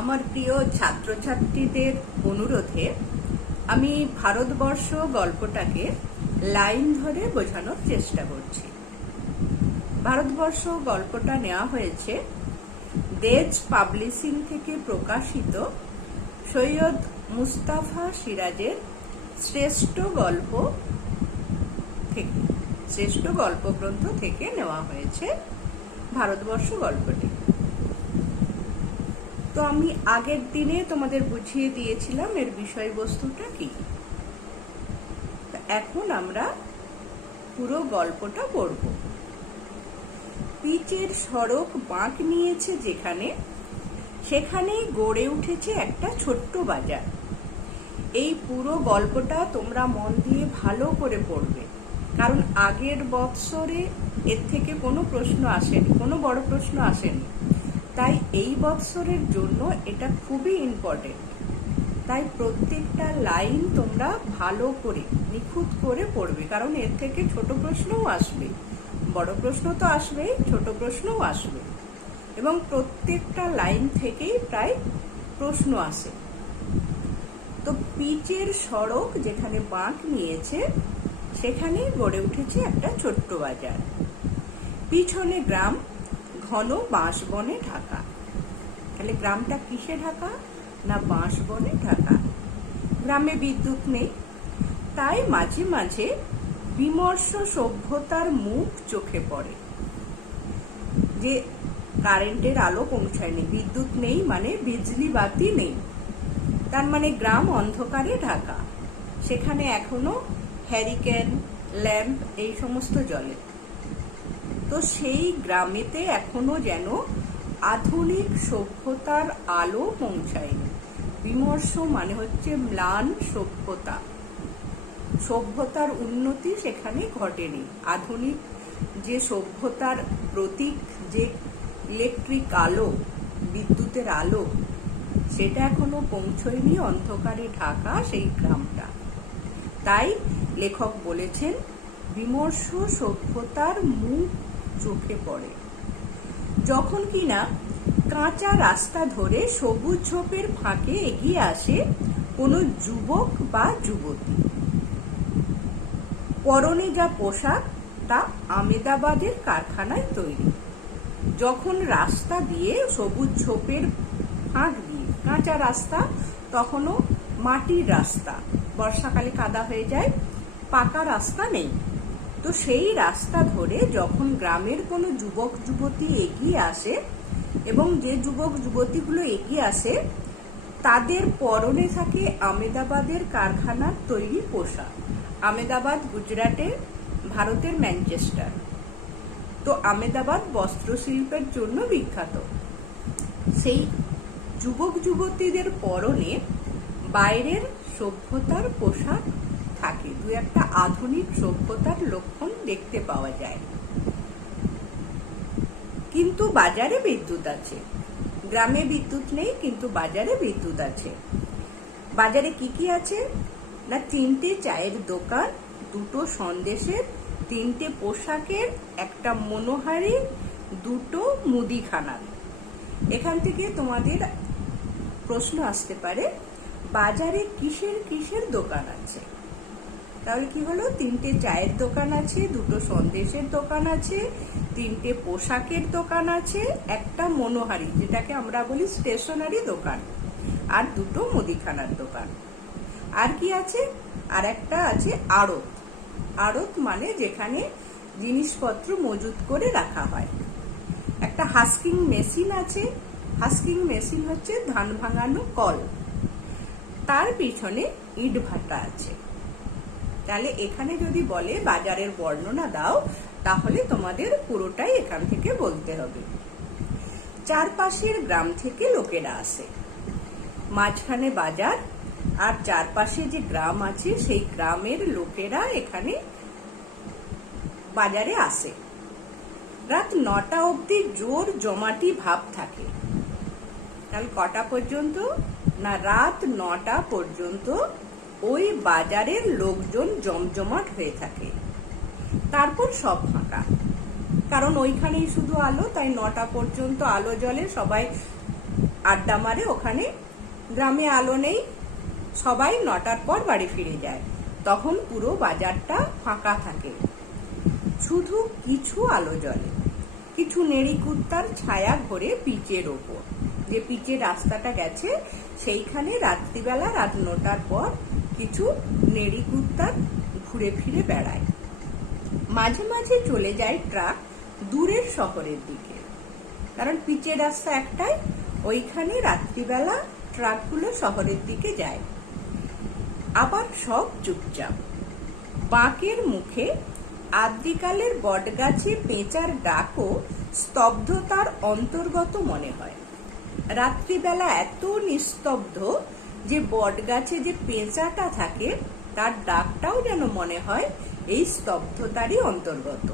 আমার প্রিয় ছাত্রছাত্রীদের অনুরোধে আমি ভারতবর্ষ গল্পটাকে লাইন ধরে বোঝানোর চেষ্টা করছি। ভারতবর্ষ গল্পটা নেওয়া হয়েছে দেজ পাবলিশিং থেকে প্রকাশিত সৈয়দ মুস্তাফা সিরাজের শ্রেষ্ঠ গল্পগ্রন্থ থেকে নেওয়া হয়েছে ভারতবর্ষ গল্পটি। তো আমি আগের দিনে তোমাদের বুঝিয়ে দিয়েছিলাম এর বিষয়বস্তুটা কি। এখন আমরা পুরো গল্পটা পড়ব। পিচের সড়ক বাঁক নিয়েছে যেখানে, সেখানেই গড়ে উঠেছে একটা ছোট্ট বাজার। এই পুরো গল্পটা তোমরা মন দিয়ে ভালো করে পড়বে, কারণ আগের বৎসরে এর থেকে কোনো প্রশ্ন আসেনি, কোনো বড় প্রশ্ন আসেনি। তাই এই বৎসরের জন্য এটা খুবই ইম্পর্টেন্ট। তাই প্রত্যেকটা লাইন তোমরা ভালো করে নিখুঁত করে পড়বে, কারণ এর থেকে ছোট প্রশ্নও আসবে, বড় প্রশ্ন তো আসবেই, ছোট প্রশ্নও আসবে, এবং প্রত্যেকটা লাইন থেকেই প্রায় প্রশ্ন আসে। তো পিচের সড়ক যেখানে বাঁক নিয়েছে সেখানে গড়ে উঠেছে একটা ছোট্ট বাজার। পিছনে গ্রাম ঘন বাঁশবনে ঢাকা। তাহলে গ্রামটা কিসে ঢাকা? না বাঁশবনে ঢাকা। গ্রামে বিদ্যুৎ নেই, তাই মাঝে মাঝে বিমর্ষ সভ্যতার মুখ চোখে পড়ে। যে কারেন্টের আলো পৌঁছায়নি, বিদ্যুৎ নেই মানে বিজলি বাতি নেই, তার মানে গ্রাম অন্ধকারে ঢাকা। সেখানে এখনো হ্যারিকেন, ল্যাম্প এই সমস্ত জ্বলে। তো সেই গ্রামেতে এখনো যেন আধুনিক সভ্যতার আলো পৌঁছায়নি। বিমর্ষ মানে হচ্ছে ম্লান সভ্যতা, সভ্যতার উন্নতি সেখানে ঘটেনি। আধুনিক যে সভ্যতার প্রতীক, যে ইলেকট্রিক আলো, বিদ্যুতের আলো, সেটা এখনো পৌঁছয়নি, অন্ধকারে ঢাকা সেই গ্রামটা। তাই লেখক বলেছেন বিমর্ষ সভ্যতার মুখ চোখে পড়ে। যখন কিনা কাঁচা রাস্তা ধরে সবুজ ঝোপের ফাঁকে এগিয়ে আসে কোনো যুবক বা যুবতী। পরনে যা পোশাক তা আমেদাবাদের কারখানায় তৈরি। যখন রাস্তা দিয়ে সবুজ ঝোপের ফাঁক দিয়ে, কাঁচা রাস্তা তখনও মাটির রাস্তা, বর্ষাকালে কাদা হয়ে যায়, পাকা রাস্তা নেই। তো সেই রাস্তা ধরে যখন গ্রামের কোনো যুবক যুবতী এগিয়ে আসে, এবং যে যুবক যুবতীগুলো এগিয়ে আসে তাদের পরনে থাকে আমেদাবাদের কারখানার তৈরি পোশাক। আমেদাবাদ গুজরাটে, ভারতের ম্যানচেস্টার। তো আমেদাবাদ বস্ত্রশিল্পের জন্য বিখ্যাত। সেই যুবক যুবতীদের পরনে বাইরের সভ্যতার পোশাক থাকে, দু একটা আধুনিক সভ্যতার লক্ষণ দেখতে পাওয়া যায়। কিন্তু বাজারে বিদ্যুৎ আছে। গ্রামে বিদ্যুৎ নেই, কিন্তু বাজারে বিদ্যুৎ আছে। বাজারে কি কি আছে? না 3টে চায়ের দোকান, 2টো সন্দেশের, 3টে পোশাকের, একটা মনোহারি, 2টো মুদিখানার। এখান থেকে তোমাদের প্রশ্ন আসতে পারে বাজারে কিসের কিসের দোকান আছে। তাহলে কি হলো? 3টে চায়ের দোকান আছে, 2টো সন্দেশের দোকান আছে, 3টে পোশাকের দোকান আছে, একটা মনোহারি যেটাকে আমরা বলি স্টেশনারি দোকান, আর 2টো মুদিখানার দোকান। আর কি আছে? আর একটা আছে আড়ত। আড়ত মানে যেখানে জিনিসপত্র মজুত করে রাখা হয়। একটা হাস্কিং মেশিন আছে। হাস্কিং মেশিন হচ্ছে ধান ভাঙানো কল। তার পিছনে ইট ভাটা আছে। তাহলে এখানে যদি বলে বাজারের বর্ণনা দাও, তাহলে তোমাদের পুরোটাই এখান থেকে বলতে হবে। চারপাশের গ্রাম থেকে লোকেরা আসে, মাঝখানে বাজার, আর চারপাশে যে গ্রাম আছে সেই গ্রামের লোকেরা এখানে বাজারে আসে। রাত 9টা অবধি জোর জমাটি ভাব থাকে। তাহলে কটা পর্যন্ত? না রাত 9টা পর্যন্ত ওই বাজারের লোকজন জমজমাট হয়ে থাকে। তারপর সব ফাঁকা, কারণ ওইখানেই শুধু আলো, তাই 9টা পর্যন্ত আলো জ্বলে, সবাই আড্ডা মারে ওখানে। গ্রামে আলো নেই, সবাই 9টার পর বাড়ি ফিরে যায়। তখন পুরো বাজারটা ফাঁকা থাকে, শুধু কিছু আলো জ্বলে। কিছু নেড়ি কুত্তার ছায়া ঘোরে পিচের ওপর। যে পিচের রাস্তাটা গেছে সেইখানে রাত্রিবেলা রাত 9টার পর কিছু নেড়ি কুত্তার ঘুরে ফিরে বেড়ায়। মাঝে মাঝে চলে যায় ট্রাক দূরের শহরের দিকে, কারণ পিচের রাস্তা একটাই, ওইখানে রাত্রিবেলা ট্রাকগুলো শহরের দিকে যায়। আবার সব চুপচাপ। বাঁকের মুখে আদ্রিকালের বটগাছে পেঁচার ডাকও স্তব্ধতার অন্তর্গত মনে হয়। রাত্রিবেলা এত নিস্তব্ধ যে বটগাছে যে পেঁচাটা থাকে তার ডাকটাও যেন মনে হয় এই স্তব্ধতারই অন্তর্গত।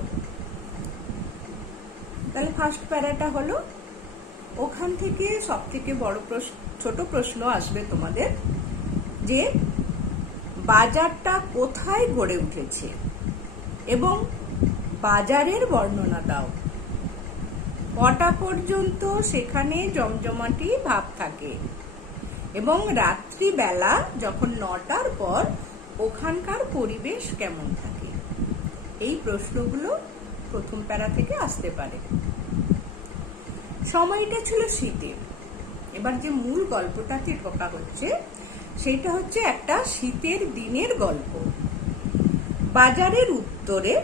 তাহলে ফার্স্ট প্যারাটা হলো। ওখান থেকে সব থেকে বড় ছোট প্রশ্ন আসবে তোমাদের যে বাজারটা কোথায় গড়ে উঠেছে এবং বাজারের বর্ণনা দাও। কটা পর্যন্ত সেখানে জমজমাটি ভাব থাকে এবং রাত্রিবেলা যখন 9টার পর ওখানকার পরিবেশ কেমন থাকে। এই প্রশ্নগুলো প্রথম প্যারা থেকে আসতে পারে। সময়টা ছিল শীতের। এবার যে মূল গল্পটাতে ঢোকা হচ্ছে সেটা হচ্ছে একটা শীতের দিনের গল্প। বাজারের উত্তরে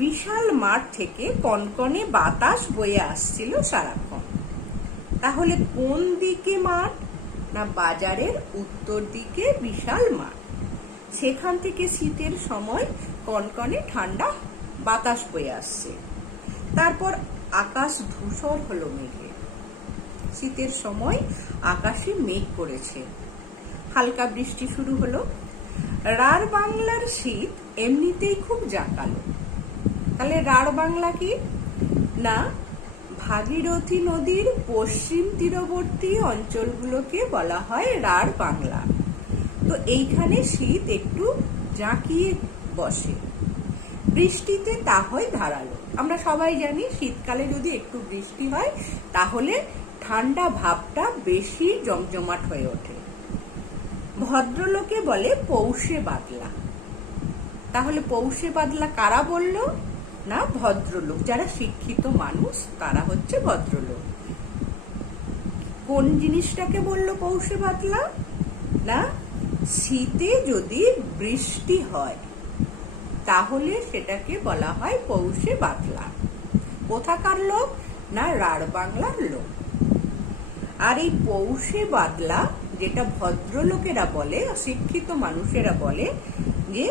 বিশাল মাঠ থেকে কনকনে বাতাস বয়ে আসছিল সারাক্ষণ। তাহলে কোন দিকে মাঠ? না, বাজারের উত্তর দিকে বিশাল মাঠ। সেখান থেকে শীতের সময় কনকনে ঠান্ডা বাতাস বয়ে আসছে। তারপর আকাশ ধূসর হলো মেঘে। শীতের সময় আকাশে মেঘ করেছে, হালকা বৃষ্টি শুরু হলো। রাঢ় বাংলার শীত এমনিতেই খুব জাঁকালো। তাহলে রাঢ় বাংলা কি? না, ভাগীরথী নদীর পশ্চিম তীরবর্তী অঞ্চলগুলোকে বলা হয় রাঢ় বাংলা। তো এইখানে শীত একটু জাঁকিয়ে বসে, বৃষ্টিতে তা হয় ধারালো। আমরা সবাই জানি শীতকালে যদি একটু বৃষ্টি হয় তাহলে ঠান্ডা ভাবটা বেশি জমজমাট হয়ে ওঠে। ভদ্রলোকে বলে পৌষে বাদলা। তাহলে পৌষে বাদলা কারা বলল? না, ভদ্রলোক, যারা শিক্ষিত মানুষ তারা হচ্ছে ভদ্রলোক। কোন জিনিসটাকে বললো পৌষে বাদলা? না, শীতে যদি বৃষ্টি হয় তাহলে সেটাকে বলা হয় পৌষে বাদলা। কোথাকার লোক? না, রাঢ় বাংলার লোক। আর এই পৌষে বাদলা যেটা ভদ্রলোকেরা বলে, শিক্ষিত মানুষেরা বলে যে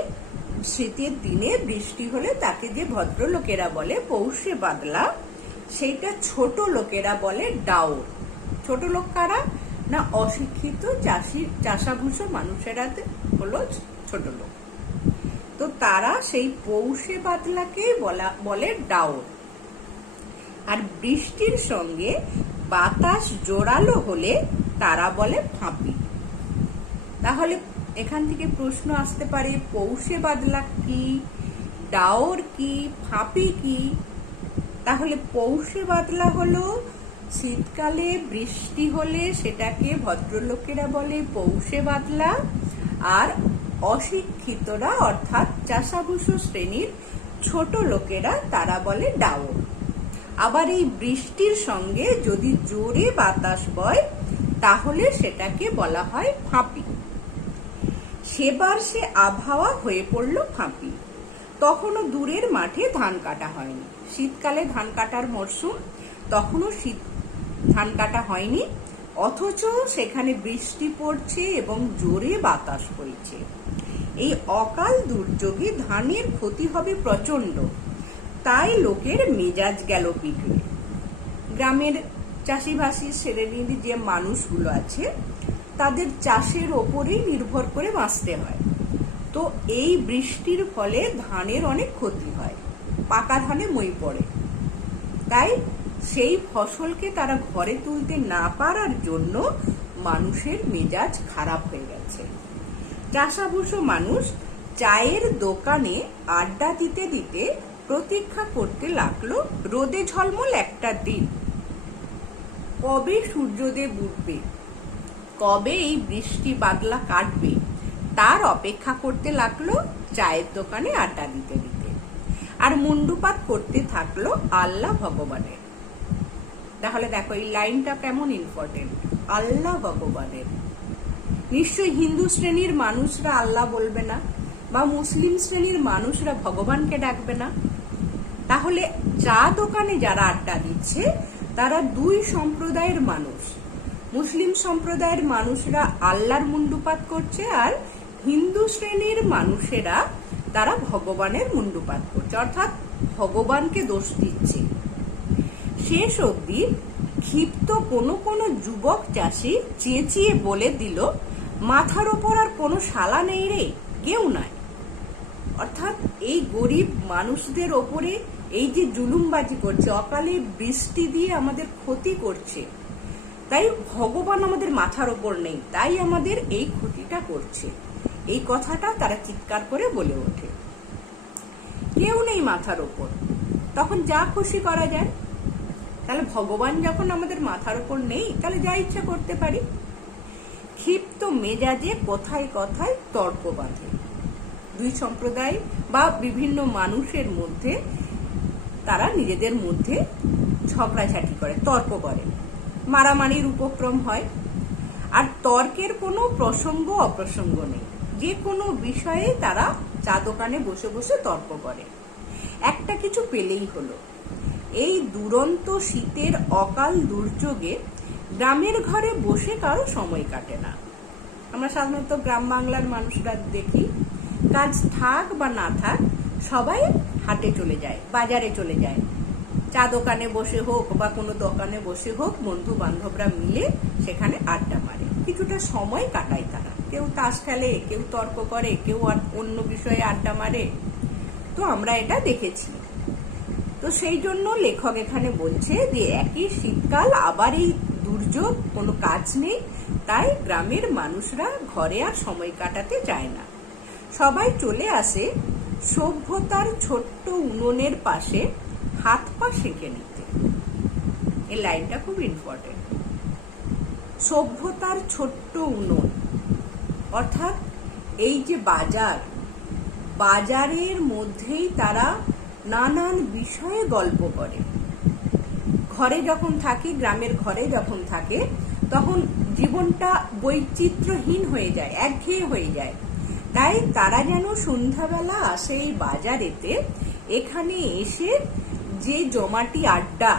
শীতের দিনে বৃষ্টি হলে তাকে যে ভদ্রলোকেরা বলে পৌষে বাদলা, সেইটা ছোট লোকেরা বলে ডাওর। ছোট লোক কারা? না, অশিক্ষিত চাষাভুষো মানুষেরা হলো ছোট লোক। তো তারা সেই পৌষে বাদলাকে বলে ডাওর। আর বৃষ্টির সঙ্গে বাতাস জোরালো হলে তারা বলে ফাঁপি। তাহলে এখান থেকে প্রশ্ন আসতে পারে, পৌষে বাদলা কি, ডাওর কি, ফাঁপি কি? তাহলে পৌষে বাদলা হলো শীতকালে বৃষ্টি হলে সেটাকে ভদ্রলোকেরা বলে পৌষে বাদলা, আর অশিক্ষিতরা অর্থাৎ চাষাভুষো শ্রেণীর ছোট লোকেরা তারা বলে ডাওর। আবার এই বৃষ্টির সঙ্গে যদি জোরে বাতাস বয় তাহলে সেটাকে বলা হয় ফাঁপি। সেবার সে আবহাওয়া হয়ে পড়ল ফাঁপি। তখনও দূরের মাঠে ধান কাটা হয়নি। শীতকালে ধান কাটার মরশুম, তখনও ধান কাটা হয়নি, অথচ সেখানে বৃষ্টি পড়ছে এবং জোরে বাতাস বইছে। এই অকাল দুর্যোগে ধানের ক্ষতি হবে প্রচন্ড, তাই লোকের মেজাজ গেল বিগড়ে। গ্রামের চাষিভাষী শ্রেণীর যে মানুষগুলো আছে তাদের চাষের ওপরেই নির্ভর করে বাঁচতে হয়। তো এই বৃষ্টির ফলে ধানের অনেক ক্ষতি হয়, পাকা ধানে মই পড়ে। তাই সেই ফসলকে তারা ঘরে তুলতে না পারার জন্য মানুষের মেজাজ খারাপ হয়ে গেছে। চাষাভুষো মানুষ চায়ের দোকানে আড্ডা দিতে দিতে প্রতীক্ষা করতে লাগলো রোদে ঝলমল একটা দিন। কবে সূর্যদেব উঠবে, কবে এই বৃষ্টি বাদলা কাটবে, তার অপেক্ষা করতে লাগলো চায়ের দোকানে আড্ডা দিতে দিতে। আর মুন্ডুপাত করতে থাকলো আল্লাহ ভগবানের। তাহলে দেখো এই লাইনটা কেমন ইম্পর্টেন্ট, আল্লাহ ভগবানের। নিশ্চয়ই হিন্দু শ্রেণীর মানুষরা আল্লাহ বলবে না, বা মুসলিম শ্রেণীর মানুষরা ভগবানকে ডাকবে না। তাহলে চা দোকানে যারা আড্ডা দিচ্ছে তারা দুই সম্প্রদায়ের মানুষ। মুসলিম সম্প্রদায়ের মানুষরা আল্লাহর মুন্ডুপাত করছে, আর হিন্দু শ্রেণীর মানুষেরা তারা ভগবানের মুন্ডুপাত করছে, অর্থাৎ ভগবানকে দোষ দিচ্ছে। শেষ অবধি ক্ষিপ্ত কোনো যুবক চাষি চেঁচিয়ে বলে দিল, মাথার ওপর আর কোনো শালা নেই রে, কেউ নাই। অর্থাৎ এই গরিব মানুষদের ওপরে এই যে জুলুমবাজি করছে, অকালে বৃষ্টি দিয়ে আমাদের ক্ষতি করছে, তাই ভগবান আমাদের মাথার ওপর নেই, তাই আমাদের এই ক্ষতিটা করছে, এই কথাটা তারা চিৎকার করে বলে ওঠে। কেউ নেই মাথার ওপর, তখন যা খুশি করা যায়। তাহলে ভগবান যখন আমাদের মাথার ওপর নেই, তাহলে যা ইচ্ছা করতে পারি। ক্ষিপ্ত মেজাজে কথায় কথায় তর্ক বাঁধে। দুই সম্প্রদায় বা বিভিন্ন মানুষের মধ্যে তারা নিজেদের মধ্যে ঝগড়াঝাটি করে, তর্ক করে, মারামারির উপক্রম হয়। আর তর্কের কোনো প্রসঙ্গ অপ্রসঙ্গ নেই, যে কোনো বিষয়ে তারা চা দোকানে বসে বসে তর্ক করে। একটা কিছু পেলেই হলো। এই দুরন্ত শীতের অকাল দুর্যোগে গ্রামের ঘরে বসে কারো সময় কাটে না। আমরা সাধারণত গ্রাম বাংলার মানুষরা দেখি, কাজ থাক বা না থাক সবাই হাটে চলে যায়, বাজারে চলে যায়। চা দোকানে বসে হোক বা কোনো দোকানে বসে হোক, বন্ধু বান্ধবরা মিলে সেখানে আড্ডা মারে, কিছুটা সময় কাটায় তারা। কেউ তাস খেলে, কেউ তর্ক করে, কেউ অন্য বিষয়ে আড্ডা মারে। তো আমরা এটা দেখেছি। তো সেই জন্য লেখক এখানে বলছে যে একই শীতকাল, আবার এই দুর্যোগ, কোনো কাজ নেই, তাই গ্রামের মানুষরা ঘরে আর সময় কাটাতে চায় না। সবাই চলে আসে সভ্যতার ছোট্ট উনুনের পাশে হাত পা সেঁকে নিতে। এই লাইনটা খুব ইম্পর্টেন্ট। সভ্যতার ছোট্ট উনুন, অর্থাৎ এই যে বাজারের মধ্যেই তারা নানান বিষয়ে গল্প করে। ঘরে যখন থাকি, গ্রামের ঘরে যখন থাকে, তখন জীবনটা বৈচিত্র্যহীন হয়ে যায়, একঘেয়ে হয়ে যায়। তাই তারা যেন সন্ধ্যাবেলা আসে এই বাজারেতে, এখানে এসে যে জমাটি আড্ডা,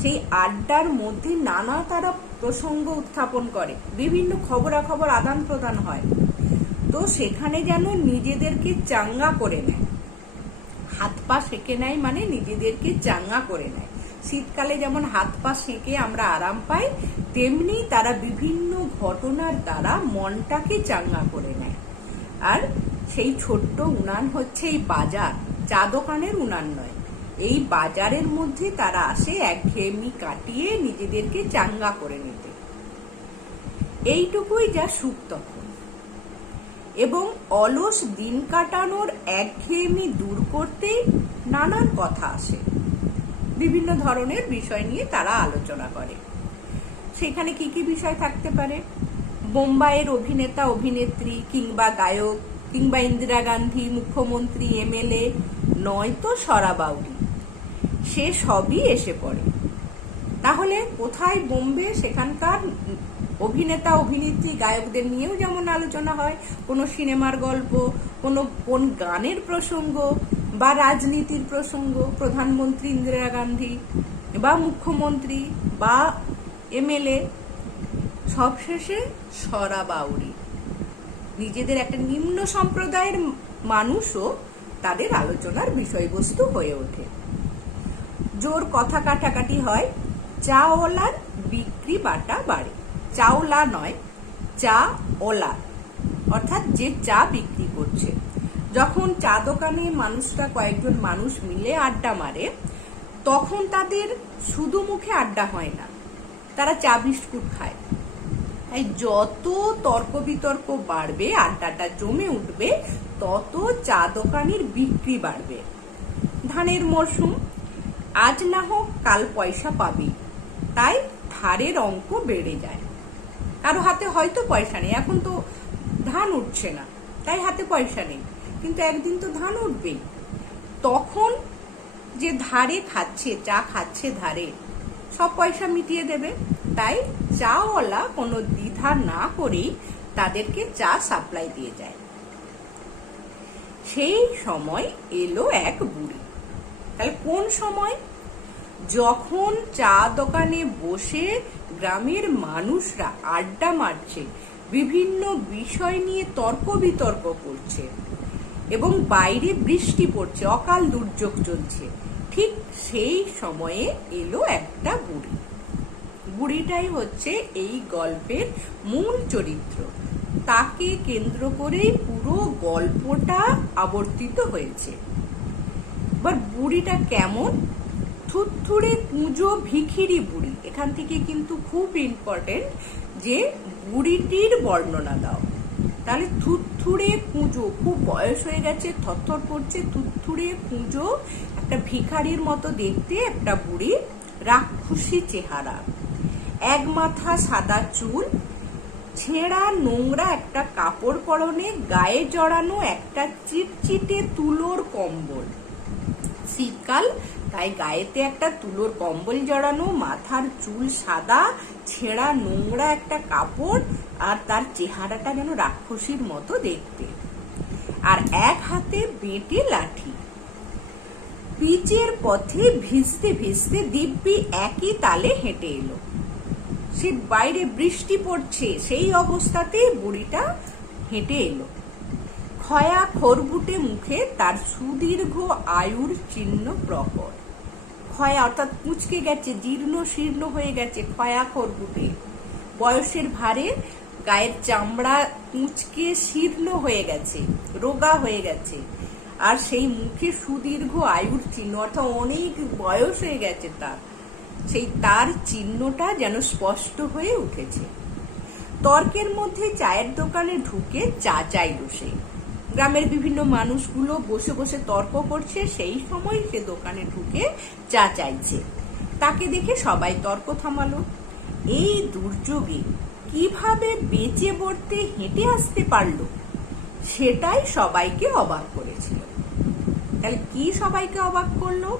সেই আড্ডার মধ্যে নানা তারা প্রসঙ্গ উত্থাপন করে, বিভিন্ন খবরাখবর আদান প্রদান হয়। তো সেখানে যেন নিজেদেরকে চাঙ্গা করে নেয়, হাত পা সেঁকে নেয়, মানে নিজেদেরকে চাঙ্গা করে নেয়। শীতকালে যেমন হাত পা সেঁকে আমরা আরাম পাই, তেমনি তারা বিভিন্ন ঘটনার দ্বারা মনটাকে চাঙ্গা করে নেয়। আর সেই ছোট্ট উনান হচ্ছে এই বাজার, চা দোকানের উনান নয়। এই বাজারের মধ্যে তারা আসে একঘেয়েমি কাটিয়ে নিজেদেরকে চাঙ্গা করে নিতে। এইটুকুই যা সুখ তখন। এবং অলস দিন কাটানোর একঘেয়েমি দূর করতে নানান কথা আসে, বিভিন্ন ধরনের বিষয় নিয়ে তারা আলোচনা করে। সেখানে কি কি বিষয় থাকতে পারে? বোম্বাইয়ের অভিনেতা অভিনেত্রী, কিংবা গায়ক, কিংবা ইন্দিরা গান্ধী, মুখ্যমন্ত্রী, এমএলএ, নয়তো সরাবাউরি, সে সবই এসে পড়ে। তাহলে কোথায় বোম্বে, সেখানকার অভিনেতা অভিনেত্রী গায়কদের নিয়েও যেমন আলোচনা হয়, কোনো সিনেমার গল্প, কোন গানের প্রসঙ্গ, বা রাজনীতির প্রসঙ্গ, প্রধানমন্ত্রী ইন্দিরা গান্ধী বা মুখ্যমন্ত্রী বা এমএলএ, সবশেষে সরাবাউরি, নিজেদের একটা নিম্ন সম্প্রদায়ের মানুষও তাদের আলোচনার বিষয়বস্তু হয়ে ওঠে। জোর কথা কাটাকাটি হয়, চাওয়ালার বিক্রি বাটা বাড়ে। চাওলা নয়, চা ওলা, অর্থাৎ যে চা বিক্রি করছে। যখন চা দোকানে মানুষরা, কয়েকজন মানুষ মিলে আড্ডা মারে, তখন তাদের শুধু মুখে আড্ডা হয় না, তারা চা বিস্কুট খায়। তাই যত তর্ক বিতর্ক বাড়বে, আড্ডাটা জমে উঠবে, তত চা দোকানের বিক্রি বাড়বে। ধানের মরশুম, আজ না হোক কাল পয়সা পাবি, তাই ধারের অঙ্ক বেড়ে যায়। কারো হাতে হয়তো পয়সা নেই, এখন তো ধান উঠছে না তাই হাতে পয়সা নেই, কিন্তু একদিন তো ধান উঠবেই। তখন যে ধারে খাচ্ছে, চা খাচ্ছে ধারে, সব পয়সা মিটিয়ে দেবে। তাই চাওয়ালা কোনো দ্বিধা না করেই তাদেরকে চা সাপ্লাই দিয়ে যায়। সেই সময় এলো এক বুড়ি। তাহলে কোন সময়? যখন চা দোকানে বসে গ্রামের মানুষরা আড্ডা মারছে, বিভিন্ন বিষয় নিয়ে তর্ক বিতর্ক করছে এবং বাইরে বৃষ্টি পড়ছে, অকাল দুর্যোগ চলছে, ঠিক সেই সময়ে এলো একটা বুড়ি। বুড়িটাই হচ্ছে এই গল্পের মূল চরিত্র। তাকে কেন্দ্র করেই পুরো গল্পটা আবর্তিত হয়েছে। এবার বুড়িটা কেমন? থুতথুড়ে কুঁজো ভিখিরি বুড়ি। এখান থেকে কিন্তু খুব ইম্পর্টেন্ট যে বুড়িটির বর্ণনা দাও। তাহলে থুতথুড়ে কুঁজো, খুব বয়স হয়ে গেছে, থরথর করছে, থুতথুড়ে কুঁজো, একটা ভিখারির মতো দেখতে একটা বুড়ি, রাক্ষসী চেহারা, এক মাথা সাদা চুল, ছেঁড়া নোংরা একটা কাপড় পরনে, গায়ে জড়ানো একটা চিটচিটে তুলোর কম্বল। শীতকাল তাই গায়েতে একটা তুলোর কম্বল জড়ানো, মাথার চুল সাদা, ছেঁড়া নোংরা একটা কাপড়, আর তার চেহারাটা যেন রাক্ষসীর মতো দেখতে, আর এক হাতে বেঁটে লাঠি। পিচের পথে ভিজতে ভিজতে দিব্যি একই তালে হেঁটে এলো। সে বাইরে বৃষ্টি পড়ছে, সেই অবস্থাতে বুড়িটা হেঁটে এলো। খয়া খড়বুটে মুখে তার সুদীর্ঘ আয়ুর চিহ্ন প্রকট। খয়া অর্থাৎ কুঁচকে গেছে, জীর্ণ শীর্ণ হয়ে গেছে, খয়া খড়বুটে, বয়সের ভারে গায়ের চামড়া কুঁচকে শীর্ণ হয়ে গেছে, রোগা হয়ে গেছে, আর সেই মুখে সুদীর্ঘ আয়ুর চিহ্ন, অর্থাৎ অনেক বয়স হয়ে গেছে তার, সেই তার চিহ্নটা যেন স্পষ্ট হয়ে উঠেছে। তর্কের মধ্যে চায়ের দোকানে ঢুকে চা চাইল সে। গ্রামের বিভিন্ন মানুষগুলো বসে বসে তর্ক করছে, সেই সময় সে দোকানে ঢুকে চা চাইছে। তাকে দেখে সবাই তর্ক থামালো। এই দুর্যোগে কিভাবে বেঁচে পড়তে হেঁটে আসতে পারলো, সেটাই সবাইকে অবাক করেছিল। তাহলে কি সবাইকে অবাক করলো?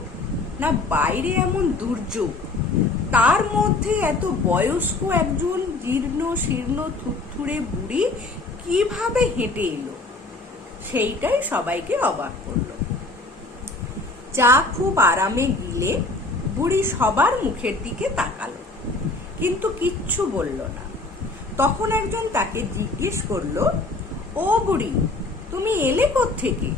না, বাইরে এমন দুর্যোগ, তার মধ্যে এত বয়স্ক একজন জীর্ণ শীর্ণ থুরথুরে বুড়ি কিভাবে হেঁটে এলো, সেইটাই সবাইকে অবাক করলো। চা খুব আরামে গিলে বুড়ি সবার মুখের দিকে তাকালো, কিন্তু কিচ্ছু বলল না। তখন একজন তাকে জিজ্ঞেস করলো, ও বুড়ি, তুমি এলে কোত্থেকে?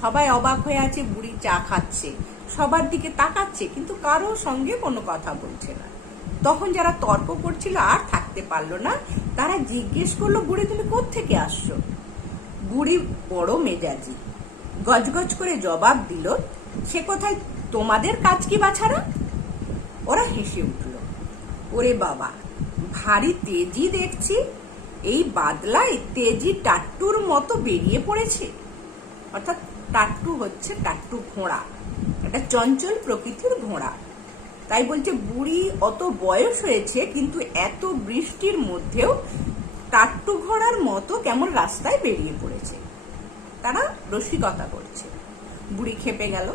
সবাই অবাক হয়ে আছে, বুড়ি চা খাচ্ছে, সবার দিকে তাকাচ্ছে, কিন্তু কারোর সঙ্গে কোনো কথা বলছে না। তখন যারা তর্ক করছিল আর থাকতে পারলো না, তারা জিজ্ঞেস করলো, বুড়ি তুমি কোত্থেকে আসছো? বুড়ি বড় মেজাজি, গজগজ করে জবাব দিল, সে কোথায়, তোমাদের কাজ কি বাছারা? ওরা হেসে উঠল। ওরে বাবা, ভারী তেজি দেখছি, এই বাদলায় তেজি টাট্টুর মতো বেরিয়ে পড়েছে। অর্থাৎ টাট্টু হচ্ছে টাট্টু ঘোড়া, একটা চঞ্চল প্রকৃতির ঘোড়া। তাই বলছে বুড়ি অত বয়স হয়েছে কিন্তু এত বৃষ্টির মধ্যেও টাট্টু ঘোড়ার মতো কেমন রাস্তায় বেরিয়ে পড়েছে। তারা রসিকতা করছে। বুড়ি খেপে গেল।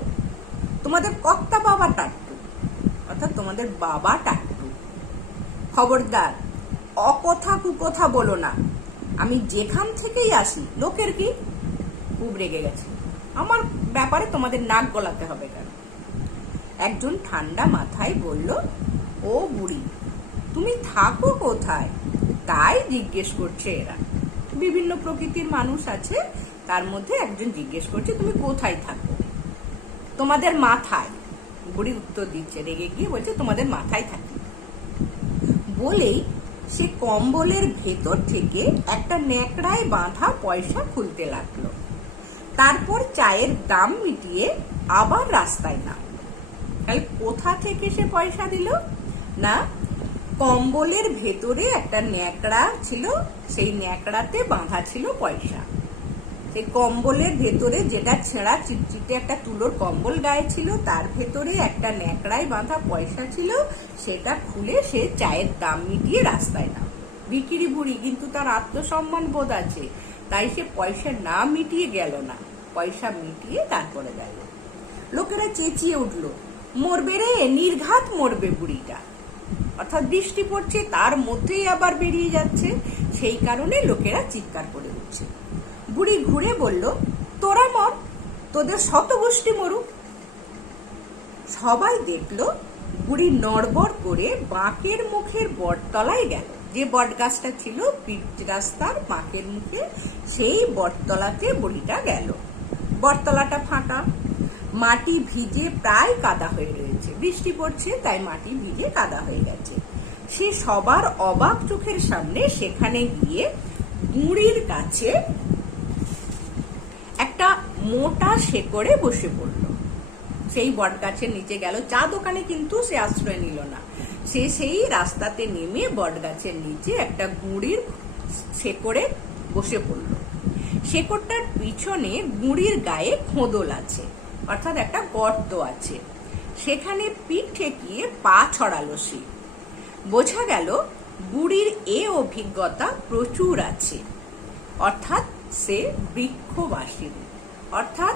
তোমাদের কর্তা বাবা টাট্টু, অর্থাৎ তোমাদের বাবা টাট্টু। খবরদার, অকথা কুকথা বলো না, আমি যেখান থেকেই আসি, লোকের কি? খুব রেগে গেছে, আমার ব্যাপারে তোমাদের নাক গলাতে হবে কেন? একজন ঠান্ডা মাথায় বলল, ও বুড়ি, তুমি থাকো কোথায় তাই জিজ্ঞেস করছে এরা। বিভিন্ন প্রকৃতির মানুষ আছে, তার মধ্যে একজন জিজ্ঞেস করছে তুমি কোথায় থাকো? তোমাদের মাথায়। বুড়ি উত্তর দিচ্ছে, রেগে গিয়ে বলছে তোমাদের মাথায় থাকি। বলেই সে কম্বলের ভেতর থেকে একটা ন্যাকড়ায় বাঁধা পয়সা খুলতে লাগলো। তারপর চায়ের দাম মিটিয়ে আবার রাস্তায় নামলো। তাহলে কোথা থেকে সে পয়সা দিল? না, কম্বলের ভেতরে একটা ন্যাকড়া ছিল, সেই ন্যাকড়াতে বাঁধা ছিল পয়সা। এই কম্বলের ভেতরে, যেটা ছেঁড়া চিটচিটে একটা তুলোর কম্বল গায়ে ছিল, তার ভেতরে একটা ন্যাকড়ায় বাঁধা পয়সা ছিল, সেটা খুলে সে চায়ের দাম মিটিয়ে রাস্তায় নাম। ভিখিরি বুড়ি, কিন্তু তার আত্মসম্মান বোধ আছে, তাই সে পয়সা না মিটিয়ে গেল না, পয়সা মিটিয়ে তারপরে গেল। লোকেরা চেঁচিয়ে উঠল, মরবে রে, নির্ঘাত মরবে বুড়িটা। অর্থাৎ বৃষ্টি পড়ছে, তার মধ্যেই আবার বেরিয়ে যাচ্ছে, সেই কারণে লোকেরা চিৎকার করে উঠছে। বুড়ি ঘুরে বলল, তোরা মর, তোদের শত গোষ্ঠী মরুক। সবাই দেখলো বুড়ি নড়বড় করে বাঁকের মুখের বটতলায় গেল। যে বট গাছটা ছিল পিচ রাস্তার বাঁকের মুখে, সেই বটতলাতে বুড়িটা গেল। বটতলাটা ফাঁকা, মাটি ভিজে প্রায় কাদা হয়ে রয়েছে, বৃষ্টি পড়ছে তাই মাটি ভিজে কাদা হয়ে গেছে। সে সবার অবাক চোখের সামনে সেখানে গিয়ে বুড়ির কাছে একটা মোটা শেকড়ে বসে পড়ল। সেই বট গাছের নিচে গেল, চা দোকানে কিন্তু সে আশ্রয় নিল না, সে সেই রাস্তাতে নেমে বট গাছের নিচে একটা গুঁড়ির শেকড়ে বসে পড়ল। শেকড়টার পিছনে গুঁড়ির গায়ে খোদল আছে, অর্থাৎ একটা গর্ত আছে, সেখানে পিঠ ঠেকিয়ে পা ছড়ালো সে। বোঝা গেল বুড়ির এ অভিজ্ঞতা প্রচুর আছে, অর্থাৎ সে বৃক্ষবাসিনী, অর্থাৎ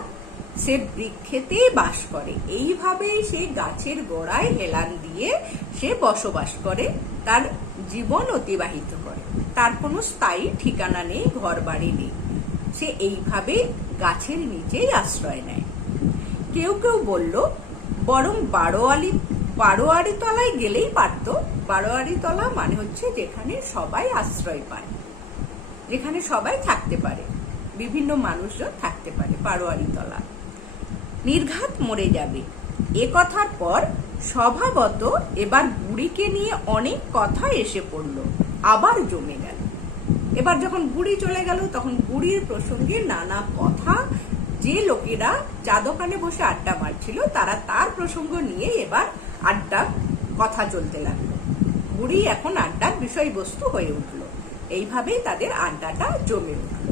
সে বৃক্ষেতেই বাস করে। এইভাবেই সে গাছের গোড়ায় হেলান দিয়ে সে বসবাস করে, তার জীবন অতিবাহিত করে। তার কোনো স্থায়ী ঠিকানা নেই, ঘর বাড়ি নেই, সে এইভাবে গাছের নিচেই আশ্রয় নেয়। কেউ কেউ বলল, বরং বারোয়ারি তলায় গেলেই পারত। বারোয়ারি তলা মানে হচ্ছে যেখানে সবাই আশ্রয় পায়, যেখানে সবাই থাকতে পারে, বিভিন্ন মানুষজন থাকতে পারে, বারোয়ারি তলা। নির্ঘাত মরে যাবে, এ কথার পর স্বভাবত এবার বুড়িকে নিয়ে অনেক কথা এসে পড়ল, আবার জমে গেল। এবার যখন বুড়ি চলে গেল, তখন বুড়ির প্রসঙ্গে নানা কথা, যে লোকেরা চা দোকানে বসে আড্ডা মারছিল তারা তার প্রসঙ্গ নিয়ে এবার আড্ডা কথা চলতে লাগলো। বুড়ি এখন আড্ডার বিষয়বস্তু হয়ে উঠল, এইভাবেই তাদের আড্ডাটা জমে উঠল।